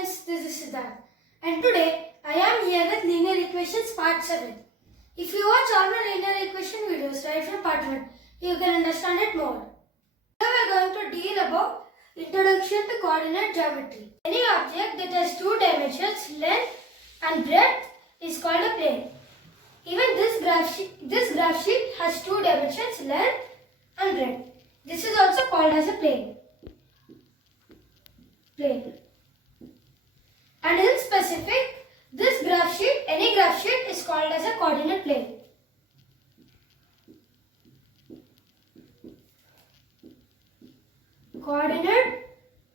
friends, this is Siddharth, and today I am here with linear equations part 7. If you watch all my linear equation videos right from part 1, you can understand it more. Today we are going to deal about introduction to coordinate geometry. Any object that has two dimensions, length and breadth, is called a plane. Even this graph sheet has two dimensions, length and breadth. This is also called as a plane. And in specific, this graph sheet, any graph sheet is called as a coordinate plane. Coordinate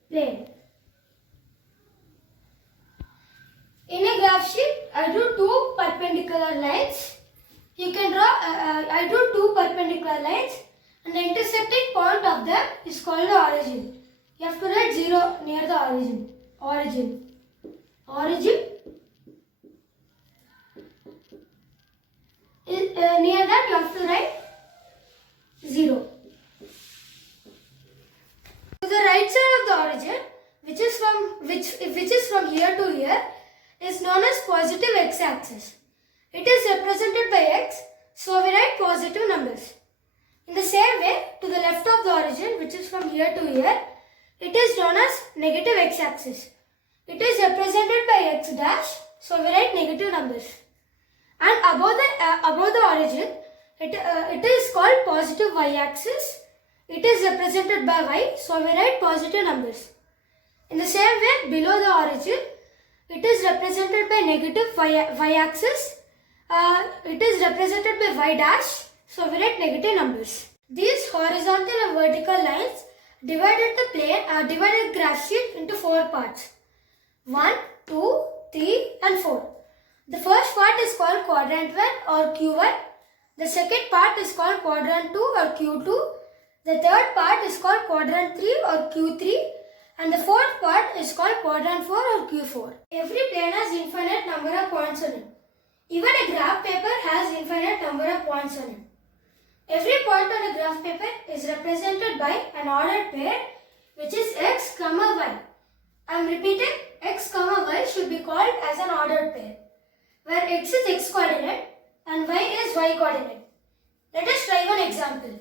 plane. In a graph sheet, I do two perpendicular lines. You can draw, I do two perpendicular lines, and the intersecting point of them is called the origin. You have to write 0 near the origin. Near that you have to write 0. To the right side of the origin, which is from here to here, is known as positive x-axis. It is represented by x, so we write positive numbers. In the same way, to the left of the origin, which is from here to here, it is known as negative x-axis. It is represented by x dash, so we write negative numbers. And above the origin, it is called positive y-axis. It is represented by y, so we write positive numbers. In the same way, below the origin, it is represented by negative y-axis. It is represented by y dash, so we write negative numbers. These horizontal and vertical lines divided graph sheet into 4 parts. 1, 2, 3 and 4. The first part is called quadrant 1 or Q1. The second part is called quadrant 2 or Q2. The third part is called quadrant 3 or Q3. And the fourth part is called quadrant 4 or Q4. Every plane has infinite number of points on it. Even a graph paper has infinite number of points on it. Every point on a graph paper is represented by an ordered pair, which is x, y. I am repeating, x, y should be called as an ordered pair, where x is x coordinate and y is y coordinate. Let us try one example.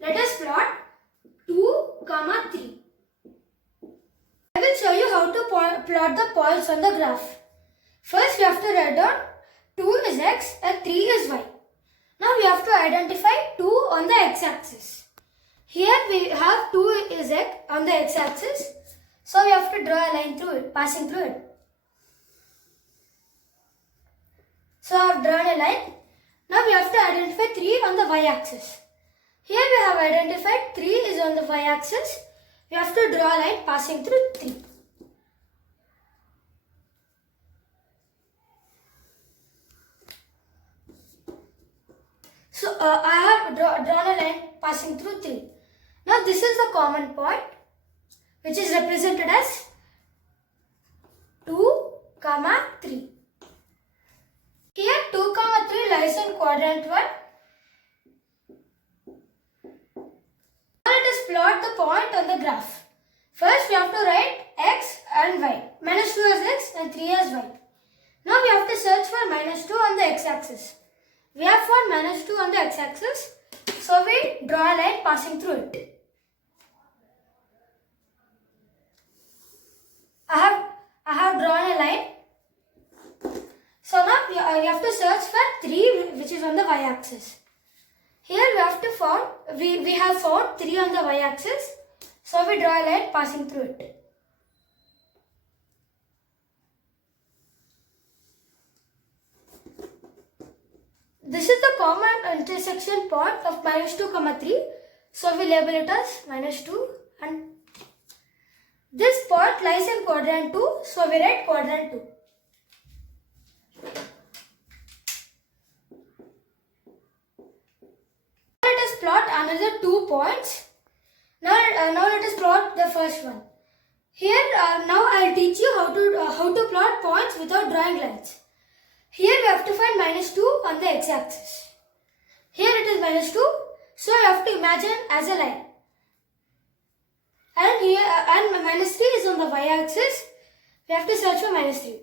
Let us plot 2, 3. I will show you how to plot the points on the graph. First, we have to write down 2 is x and 3 is y. Now we have to identify 2 on the x-axis. Here we have 2 is x on the x-axis. So we have to draw a line through it, passing through it. So I have drawn a line. Now we have to identify 3 on the y-axis. Here we have identified 3 is on the y-axis. We have to draw a line passing through 3. So I have drawn a line passing through 3. Now this is the common point, which is represented as 2, 3. Here 2, 3 lies in quadrant 1. Now let us plot the point on the graph. First we have to write x and y. Minus 2 as x and 3 as y. Now we have to search for minus 2 on the x-axis. We have found minus 2 on the x-axis, so we draw a line passing through it. I have drawn a line. So now you have to search for 3, which is on the y-axis. Here we have found 3 on the y-axis, so we draw a line passing through it. This is the common intersection point of minus 2, 3. So we label it as minus 2 and this point lies in quadrant 2. So we write quadrant 2. Let us plot another 2 points. Now let us plot the first one. Here now I will teach you how to plot points without drawing lines. Here we have to find minus 2 on the x-axis. Here it is minus 2, so you have to imagine as a line. And here and minus 3 is on the y-axis. We have to search for minus 3.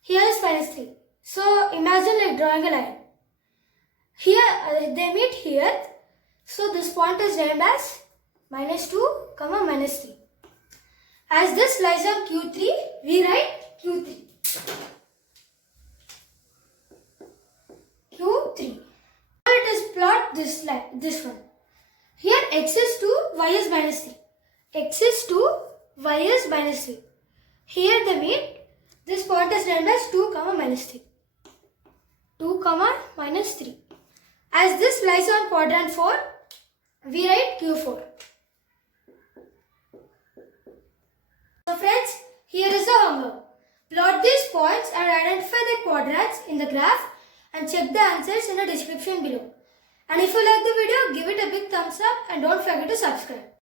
Here is minus 3. So imagine like drawing a line. Here they meet here. So this point is named as minus 2, minus 3. As this lies on Q3, we write Q3. Q3. Now let us plot this one. Here x is 2, y is minus 3. X is 2, y is minus 3. Here they meet. This point is named as 2, minus 3. 2, minus 3. As this lies on quadrant 4, we write Q4. So friends, here is the homework. Plot these points and identify the quadrants in the graph and check the answers in the description below. And if you like the video, give it a big thumbs up and don't forget to subscribe.